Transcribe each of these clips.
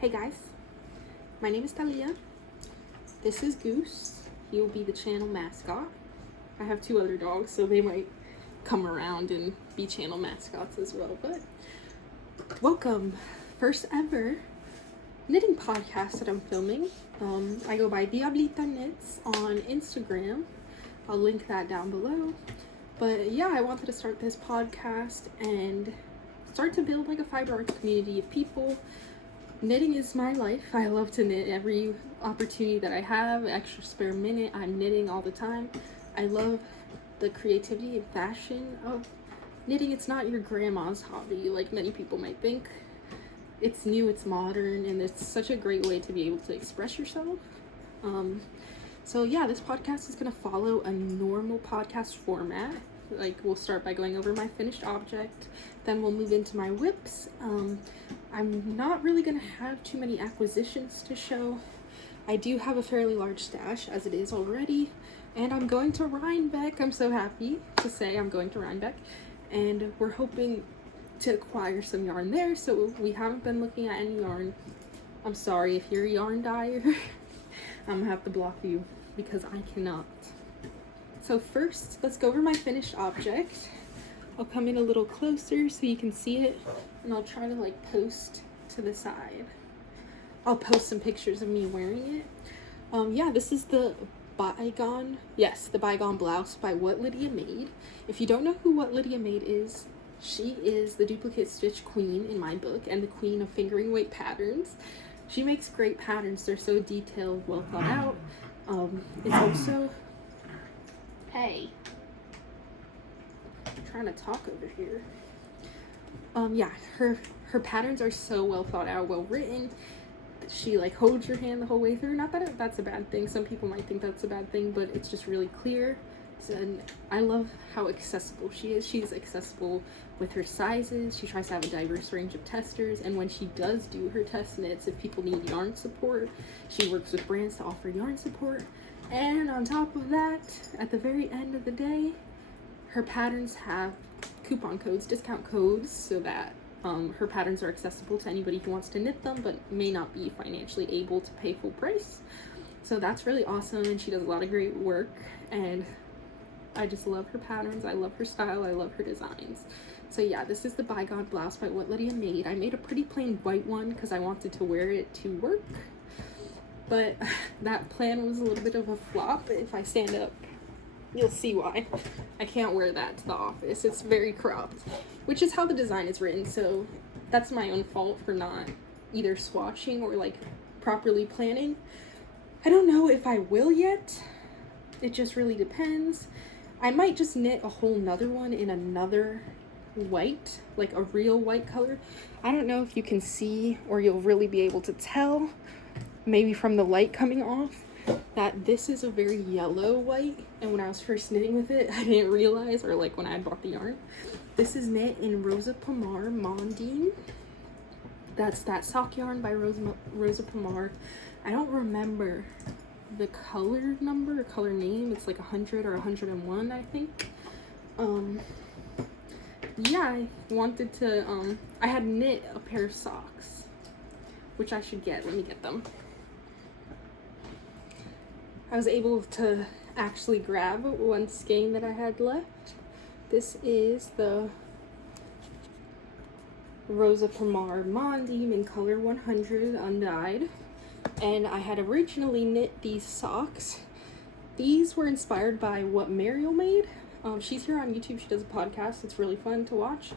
Hey guys, my name is Talia. This is Goose. He will be the channel mascot. I have two other dogs, so they might come around and be channel mascots as well, but welcome. First ever knitting podcast that I'm filming. I go by Diablita Knits on Instagram. I'll link that down below. But yeah, I wanted to start this podcast and start to build like a fiber arts community of people. Knitting is my life. I love to knit every opportunity that I have. Extra spare minute, I'm knitting all the time. I love the creativity and fashion of knitting. It's not your grandma's hobby like many people might think. It's new, it's modern, and it's such a great way to be able to express yourself. So yeah, this podcast is going to follow a normal podcast format. Like, we'll start by going over my finished object, then we'll move into my whips. I'm not really going to have too many acquisitions to show. I do have a fairly large stash as it is already, and I'm going to Rhinebeck. I'm so happy to say I'm going to Rhinebeck, and we're hoping to acquire some yarn there, so we haven't been looking at any yarn. I'm sorry if you're a yarn dyer. I'm gonna have to block you because I cannot. So first, let's go over my finished object. I'll come in a little closer so you can see it, and I'll try to like post to the side. I'll post some pictures of me wearing it. Yeah, this is the bygone blouse by What Lydia Made. If you don't know who What Lydia Made is, she is the duplicate stitch queen in my book and the queen of fingering weight patterns. She makes great patterns. They're so detailed, well thought out. It's also, hey, I'm trying to talk over here. Yeah, her patterns are so well thought out, well written. She like holds your hand the whole way through. Not that that's a bad thing. Some people might think that's a bad thing, but it's just really clear. And I love how accessible she is. She's accessible with her sizes. She tries to have a diverse range of testers, and when she does do her test knits, if people need yarn support, she works with brands to offer yarn support. And on top of that, at the very end of the day, her patterns have coupon codes, discount codes, so that her patterns are accessible to anybody who wants to knit them but may not be financially able to pay full price. So that's really awesome, and she does a lot of great work, and I just love her patterns, I love her style, I love her designs. So yeah, this is the bygone blouse by What Lydia Made. I made a pretty plain white one because I wanted to wear it to work, but that plan was a little bit of a flop. If I stand up, you'll see why. I can't wear that to the office. It's very cropped, which is how the design is written, so that's my own fault for not either swatching or like properly planning. I don't know if I will yet. It just really depends. I might just knit a whole nother one in another white, like a real white color. I don't know if you can see or you'll really be able to tell, maybe from the light coming off, that this is a very yellow white, and when I was first knitting with it, I didn't realize, or like when I bought the yarn. This is knit in Rosa Pomar Mondine. That's that sock yarn by Rosa Pomar. I don't remember the color number or color name. It's like 100 or 101, I think. Yeah, I wanted to, I had knit a pair of socks, which I should get. Let me get them. I was able to actually grab one skein that I had left. This is the Rosa Pomar Mondine in color 100 undyed. And I had originally knit these socks. These were inspired by What Mariel Made. She's here on YouTube. She does a podcast. It's really fun to watch.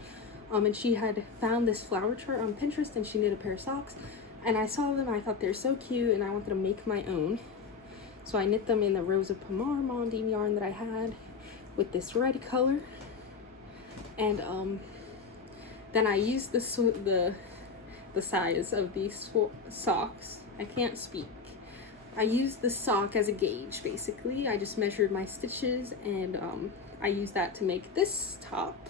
And she had found this flower chart on Pinterest, and she knit a pair of socks. And I saw them. I thought they're so cute, and I wanted to make my own. So I knit them in the Rosa Pomar Mondine yarn that I had with this red color. And then I used the size of these socks. I can't speak. I used the sock as a gauge, basically. I just measured my stitches, and I used that to make this top.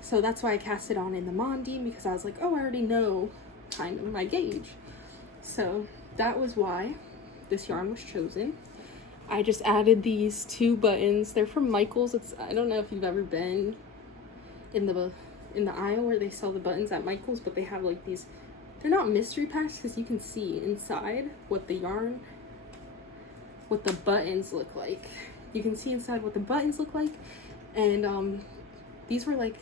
So that's why I cast it on in the Mondine, because I was like, oh, I already know kind of my gauge. So that was why this yarn was chosen. I just added these two buttons. They're from Michael's. I don't know if you've ever been in the aisle where they sell the buttons at Michael's, but they have like these they're not mystery packs because you can see inside what the buttons look like. You can see inside what the buttons look like, and these were like,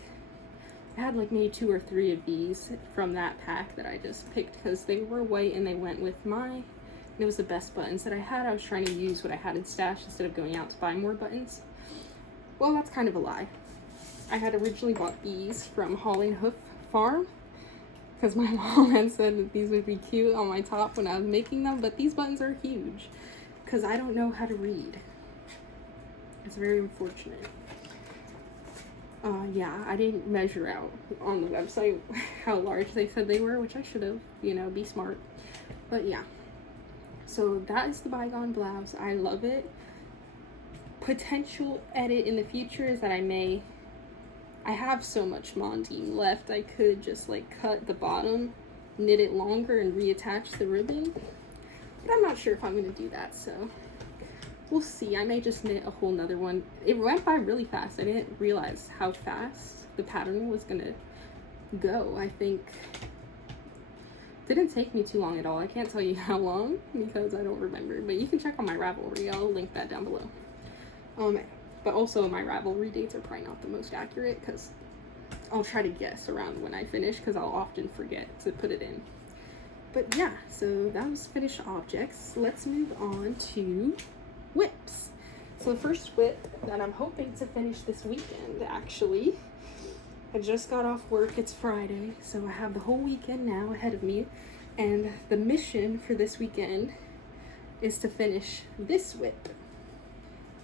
I had like maybe 2 or 3 of these from that pack that I just picked because they were white and they went with mine. It was the best buttons that I had. I was trying to use what I had in stash instead of going out to buy more buttons. Well, that's kind of a lie. I had originally bought these from Hall and Hoof Farm because my mom had said that these would be cute on my top when I was making them, but these buttons are huge because I don't know how to read. It's very unfortunate. Yeah, I didn't measure out on the website how large they said they were, which I should have, you know, be smart. But yeah. So that is the Bygone blouse. I love it. Potential edit in the future is that I have so much mondine left, I could just like cut the bottom, knit it longer, and reattach the ribbon. But I'm not sure if I'm going to do that, so we'll see. I may just knit a whole nother one. It went by really fast. I didn't realize how fast the pattern was going to go. I think didn't take me too long at all. I can't tell you how long because I don't remember, but you can check on my Ravelry. I'll link that down below. But also my Ravelry dates are probably not the most accurate because I'll try to guess around when I finish because I'll often forget to put it in. But yeah, so that was finished objects. Let's move on to whips. So the first whip that I'm hoping to finish this weekend, actually, I just got off work. It's Friday, so I have the whole weekend now ahead of me, and the mission for this weekend is to finish this whip.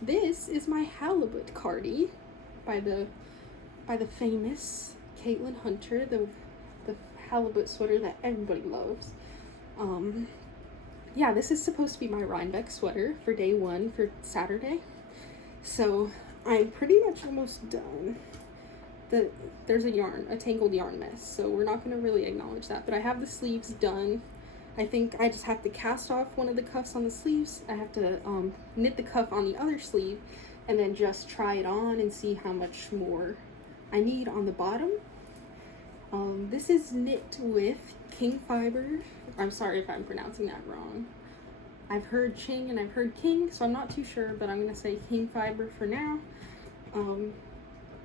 This is my halibut cardie by the famous Caitlin Hunter, the halibut sweater that everybody loves. Yeah, this is supposed to be my Rhinebeck sweater for day 1 for Saturday, so I'm pretty much almost done. There's a tangled yarn mess, so we're not going to really acknowledge that, but I have the sleeves done. I think I just have to cast off one of the cuffs on the sleeves. I have to knit the cuff on the other sleeve and then just try it on and see how much more I need on the bottom. This is knit with King fiber. I'm sorry if I'm pronouncing that wrong. I've heard Ching and I've heard King, so I'm not too sure, but I'm going to say King fiber for now.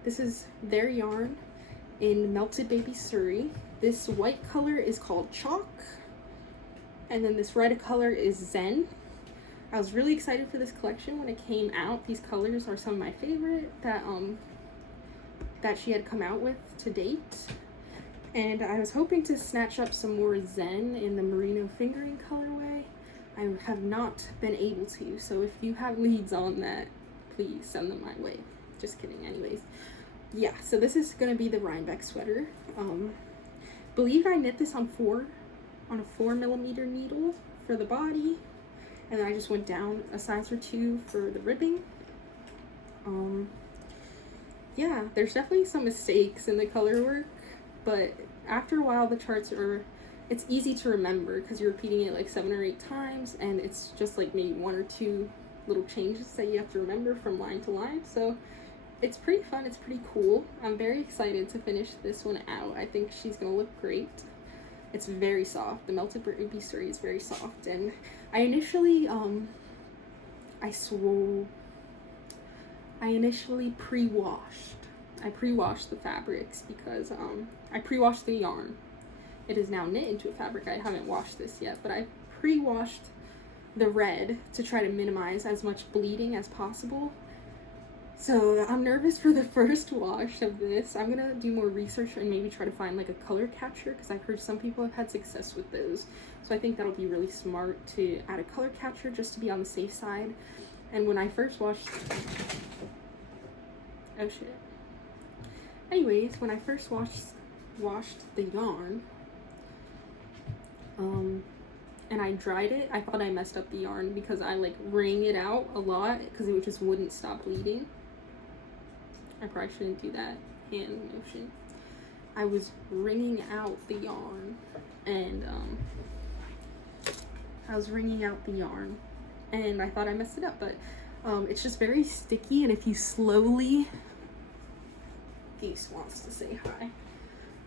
This is their yarn in Melted Baby Surrey. This white color is called Chalk, and then this red color is Zen. I was really excited for this collection when it came out. These colors are some of my favorite that she had come out with to date. And I was hoping to snatch up some more Zen in the merino fingering colorway. I have not been able to, so if you have leads on that, please send them my way. Just kidding, anyways. Yeah, so this is gonna be the Rhinebeck sweater. Believe I knit this on a 4mm needle for the body, and then I just went down a size or 2 for the ribbing. Yeah, there's definitely some mistakes in the color work, but after a while the charts it's easy to remember because you're repeating it like 7 or 8 times, and it's just like maybe 1 or 2 little changes that you have to remember from line to line. So it's pretty fun, it's pretty cool. I'm very excited to finish this one out. I think she's gonna look great. It's very soft. The Melted Baby Surrey is very soft, and I initially pre-washed. I pre-washed the fabrics because I pre-washed the yarn. It is now knit into a fabric. I haven't washed this yet, but I pre-washed the red to try to minimize as much bleeding as possible. So I'm nervous for the first wash of this. I'm gonna do more research and maybe try to find like a color catcher because I've heard some people have had success with those. So I think that'll be really smart to add a color catcher just to be on the safe side. And when I first washed, oh shit. Anyways, when I first washed the yarn, and I dried it, I thought I messed up the yarn because I like wring it out a lot because it just wouldn't stop bleeding. I probably shouldn't do that hand motion. I was wringing out the yarn, and I thought I messed it up, but it's just very sticky, and if you slowly, Geese wants to say hi,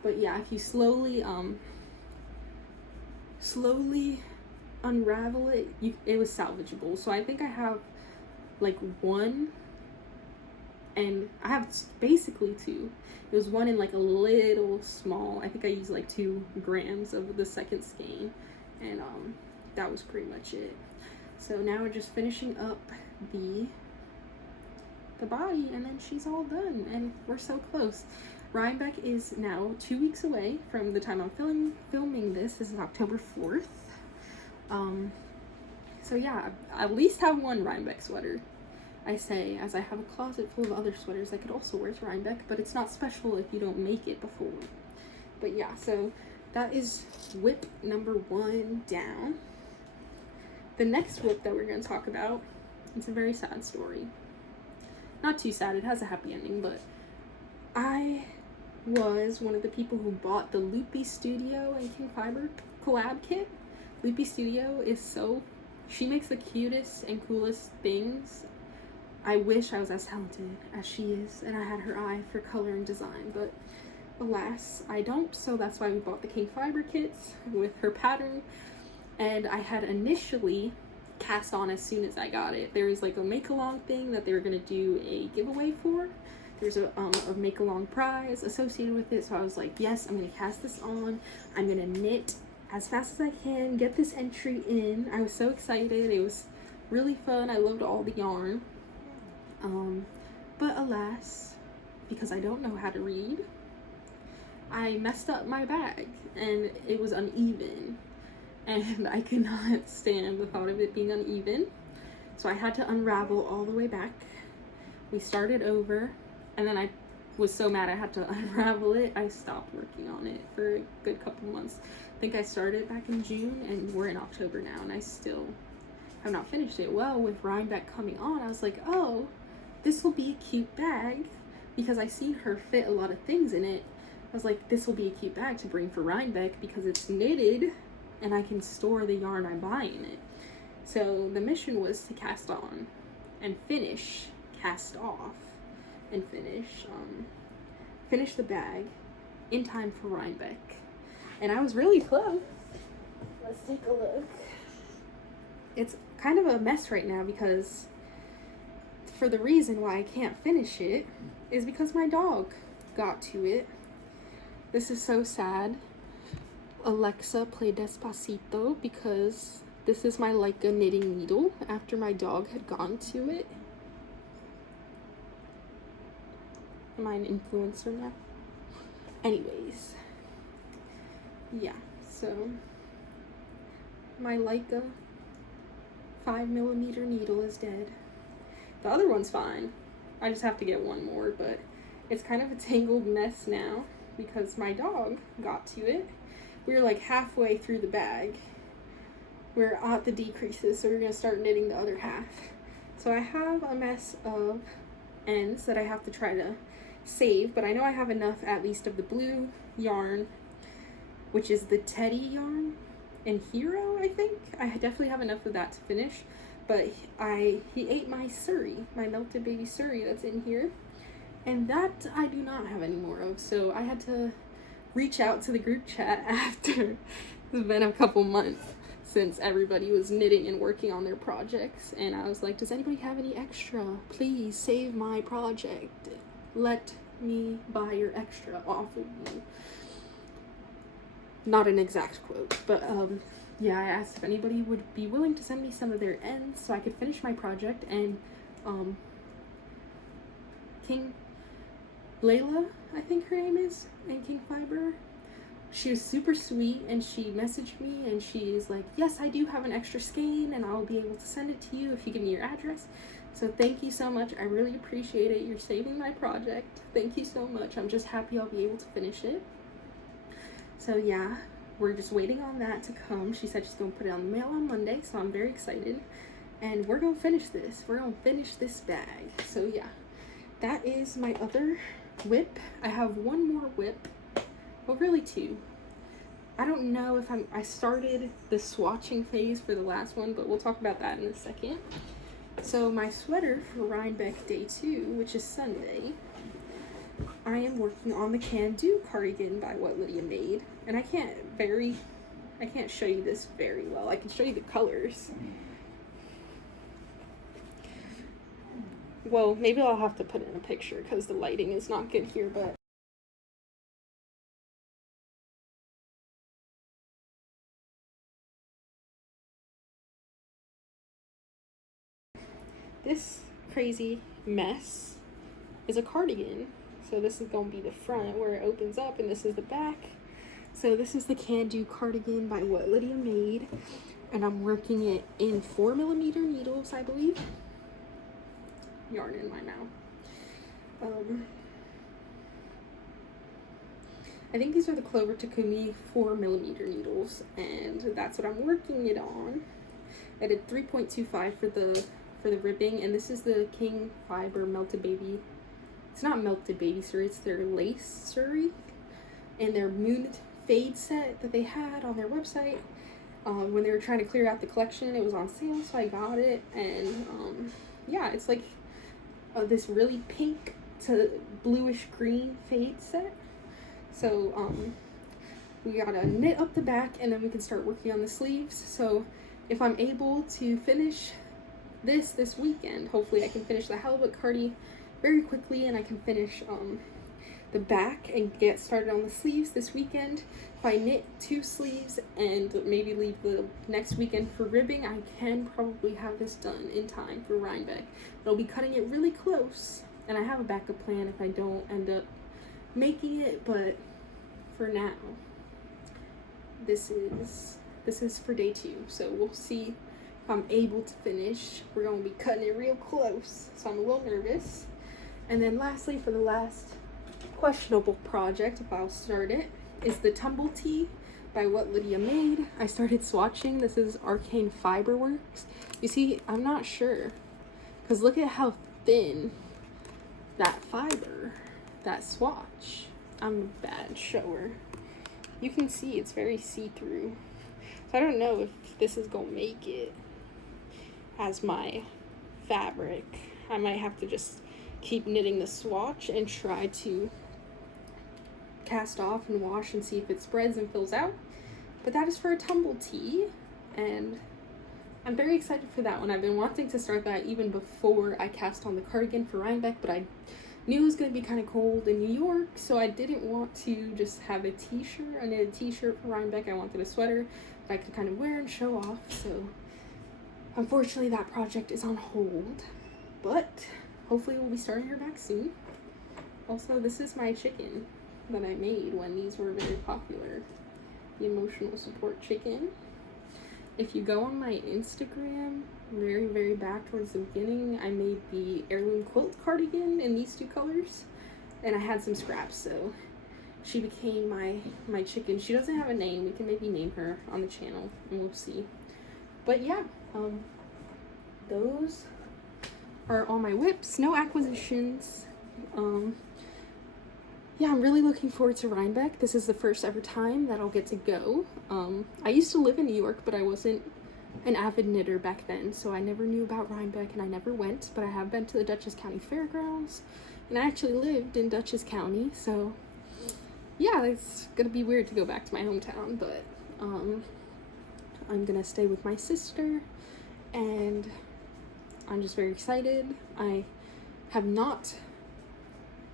but yeah, if you slowly slowly unravel it, it was salvageable. So I think I have like one, and I have basically two. It was one in like a little small, I think I used like 2 grams of the second skein, and that was pretty much it. So now we're just finishing up the body, and then she's all done, and we're so close. Rhinebeck is now 2 weeks away from the time I'm filming this. This is October 4th. So yeah, I at least have one Rhinebeck sweater. I say, as I have a closet full of other sweaters I could also wear to Rhinebeck, but it's not special if you don't make it before. But yeah, so that is whip number 1 down. The next whip that we're going to talk about, it's a very sad story. Not too sad, it has a happy ending, but I was one of the people who bought the Loopy Studio and King Fiber collab kit. Loopy Studio is she makes the cutest and coolest things. I wish I was as talented as she is, and I had her eye for color and design, but alas, I don't, so that's why we bought the King Fiber kits with her pattern, and I had initially cast on as soon as I got it. There was like a make-along thing that they were going to do a giveaway for. There's a make-along prize associated with it, so I was like, yes, I'm going to cast this on. I'm going to knit as fast as I can, get this entry in. I was so excited. It was really fun. I loved all the yarn. But alas, because I don't know how to read, I messed up my bag, and it was uneven. And I could not stand the thought of it being uneven. So I had to unravel all the way back. We started over, and then I was so mad I had to unravel it, I stopped working on it for a good couple months. I think I started back in June, and we're in October now, and I still have not finished it. Well, with Rhinebeck coming on, I was like, oh, this will be a cute bag, because I seen her fit a lot of things in it. I was like, this will be a cute bag to bring for Rhinebeck because it's knitted, and I can store the yarn I buy in it. So the mission was to cast on and finish, cast off and finish the bag in time for Rhinebeck. And I was really close. Let's take a look. It's kind of a mess right now because for the reason why I can't finish it is because my dog got to it. This is so sad. Alexa, play Despacito, because this is my Leica knitting needle after my dog had gone to it. Am I an influencer now? Anyways, yeah, so my Leica 5mm needle is dead. The other one's fine. I just have to get one more, but it's kind of a tangled mess now because my dog got to it. We were like halfway through the bag. We're at the decreases, so we're gonna start knitting the other half. So I have a mess of ends that I have to try to save, but I know I have enough at least of the blue yarn, which is the Teddy yarn and Hero, I think. I definitely have enough of that to finish, but he ate my Surrey, my melted baby Surrey that's in here, and that I do not have any more of, so I had to reach out to the group chat after it's been a couple months since everybody was knitting and working on their projects, and I was like, does anybody have any extra? Please save my project. Let me buy your extra off of you. Not an exact quote, but yeah, I asked if anybody would be willing to send me some of their ends so I could finish my project, and King Layla, I think her name is, and King Fiber, she was super sweet, and she messaged me and she's like, yes, I do have an extra skein and I'll be able to send it to you if you give me your address. So thank you so much. I really appreciate it. You're saving my project. Thank you so much. I'm just happy I'll be able to finish it. So yeah, we're just waiting on that to come. She said she's gonna put it on the mail on Monday, so I'm very excited. And we're gonna finish this. We're gonna finish this bag. So yeah, that is my other whip. I have one more whip. Well, really two. I don't know if I started the swatching phase for the last one, but we'll talk about that in a second. So my sweater for Rhinebeck Day 2, which is Sunday, I am working on the Can Do cardigan by What Lydia Made. And I I can't show you this very well. I can show you the colors. Well, maybe I'll have to put in a picture because the lighting is not good here, but this crazy mess is a cardigan. So this is going to be the front where it opens up, and this is the back. So this is the Can Do cardigan by What Lydia Made, and I'm working it in 4mm needles, I believe. Yarn in my mouth. I think these are the Clover Takumi 4mm needles, and that's what I'm working it on. I did 3.25 for the ribbing, and this is the King Fiber Melted Baby. It's not Melted Baby Suri, it's their lace Suri, and their Moon Fade set that they had on their website. When they were trying to clear out the collection, it was on sale, so I got it, and yeah, it's like this really pink to bluish green fade set. So we gotta knit up the back, and then we can start working on the sleeves. So if I'm able to finish this weekend, hopefully I can finish the halibut cardi very quickly, and I can finish the back and get started on the sleeves this weekend. If I knit 2 sleeves and maybe leave the next weekend for ribbing, I can probably have this done in time for Rhinebeck. I'll be cutting it really close, and I have a backup plan if I don't end up making it, but for now, this is for day 2, so we'll see if I'm able to finish. We're going to be cutting it real close, so I'm a little nervous. And then lastly, for the last questionable project, if I'll start it, is the Tumble Tee by What Lydia Made. I started swatching. This is Arcane Fiberworks. You see, I'm not sure, because look at how thin that fiber, that swatch. I'm a bad shower. You can see it's very see-through. So I don't know if this is gonna make it as my fabric. I might have to just keep knitting the swatch and try to cast off and wash and see if it spreads and fills out. But that is for a Tumble Tee, and I'm very excited for that one. I've been wanting to start that even before I cast on the cardigan for Rhinebeck, but I knew it was going to be kind of cold in New York, so I didn't want to just have a t-shirt. I needed a t-shirt for Rhinebeck. I wanted a sweater that I could kind of wear and show off, so unfortunately that project is on hold, but hopefully we'll be starting her back soon. Also, this is my chicken that I made when these were very popular, the emotional support chicken. If you go on my Instagram, very back towards the beginning, I made the heirloom quilt cardigan in these 2 colors, and I had some scraps, so she became my chicken. She doesn't have a name. We can maybe name her on the channel, and we'll see. But yeah, those are all my whips. No acquisitions. Yeah, I'm really looking forward to Rhinebeck. This is the first ever time that I'll get to go. I used to live in New York, but I wasn't an avid knitter back then, so I never knew about Rhinebeck, and I never went, but I have been to the Dutchess County Fairgrounds, and I actually lived in Dutchess County, so yeah, it's gonna be weird to go back to my hometown, but I'm gonna stay with my sister, and I'm just very excited. I have not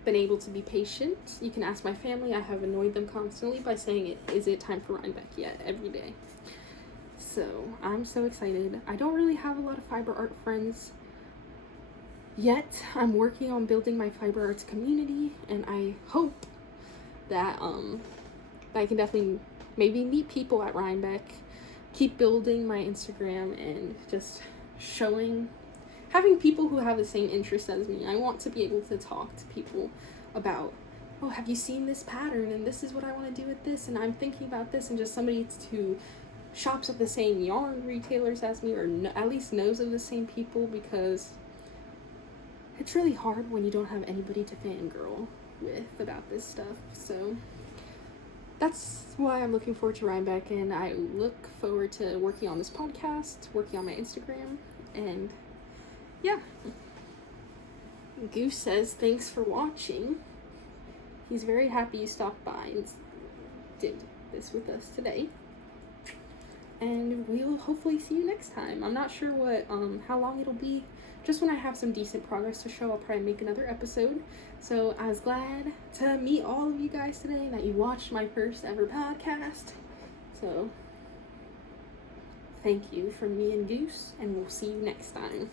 been able to be patient. You can ask my family. I have annoyed them constantly by saying, is it time for Rhinebeck yet, every day. So I'm so excited. I don't really have a lot of fiber art friends yet. I'm working on building my fiber arts community, and I hope that I can definitely maybe meet people at Rhinebeck, keep building my Instagram, and just having people who have the same interests as me. I want to be able to talk to people about, oh, have you seen this pattern, and this is what I want to do with this, and I'm thinking about this, and just somebody who shops at the same yarn retailers as me, or at least knows of the same people, because it's really hard when you don't have anybody to fangirl with about this stuff. So that's why I'm looking forward to Rhinebeck, and I look forward to working on this podcast, working on my Instagram, and yeah. Goose says thanks for watching. He's very happy you stopped by and did this with us today. and we'll hopefully see you next time. I'm not sure what how long it'll be. Just when I have some decent progress to show, I'll probably make another episode. So I was glad to meet all of you guys today, that you watched my first ever podcast. So thank you from me and Goose, and we'll see you next time.